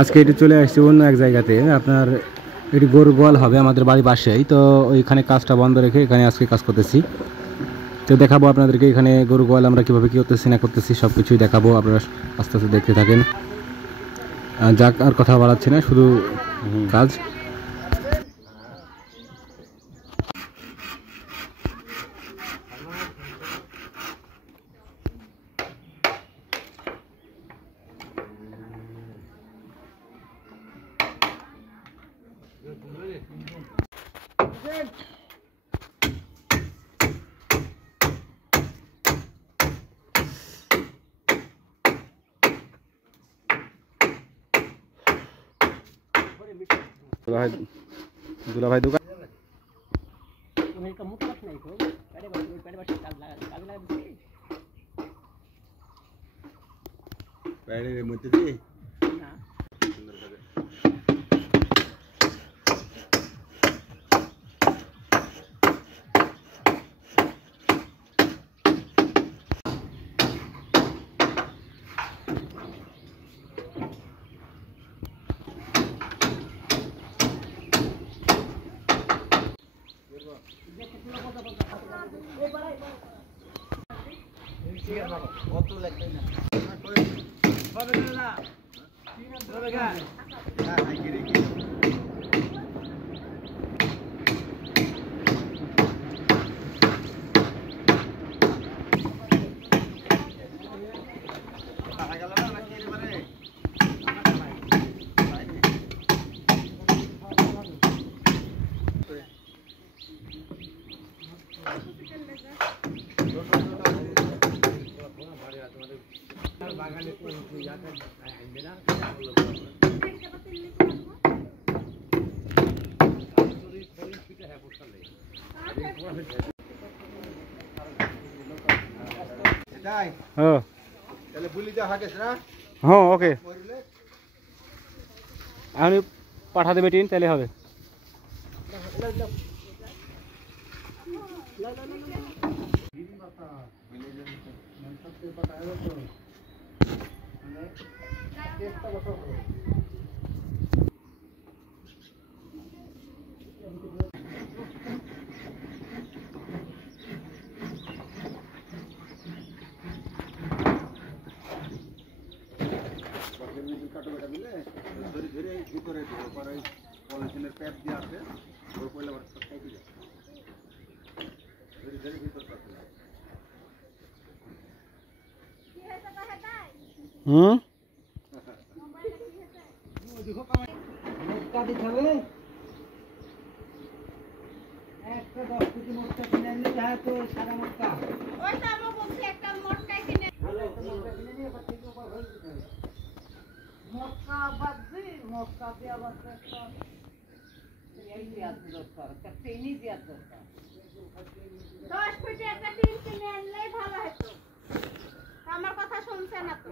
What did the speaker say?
আজকে এটি চলে আসছে অন্য এক জায়গাতে, আপনার এটি গরুর গোয়াল হবে আমাদের বাড়ির পাশেই। তো ওইখানে কাজটা বন্ধ রেখে এখানে আজকে কাজ করতেছি। তো দেখাবো আপনাদেরকে এখানে গরু গোয়াল আমরা কীভাবে কী করতেছি না করতেছি সব কিছুই দেখাবো, আপনারা আস্তে আস্তে দেখতে থাকেন। যাক আর কথা বাড়াচ্ছি না, শুধু কাজ। দুলা ভাই দোকান হ্যাঁ ওকে আমি পাঠা দেবে টিন তাহলে হবে। আমার কথা শুনছে না তো